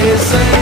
presente.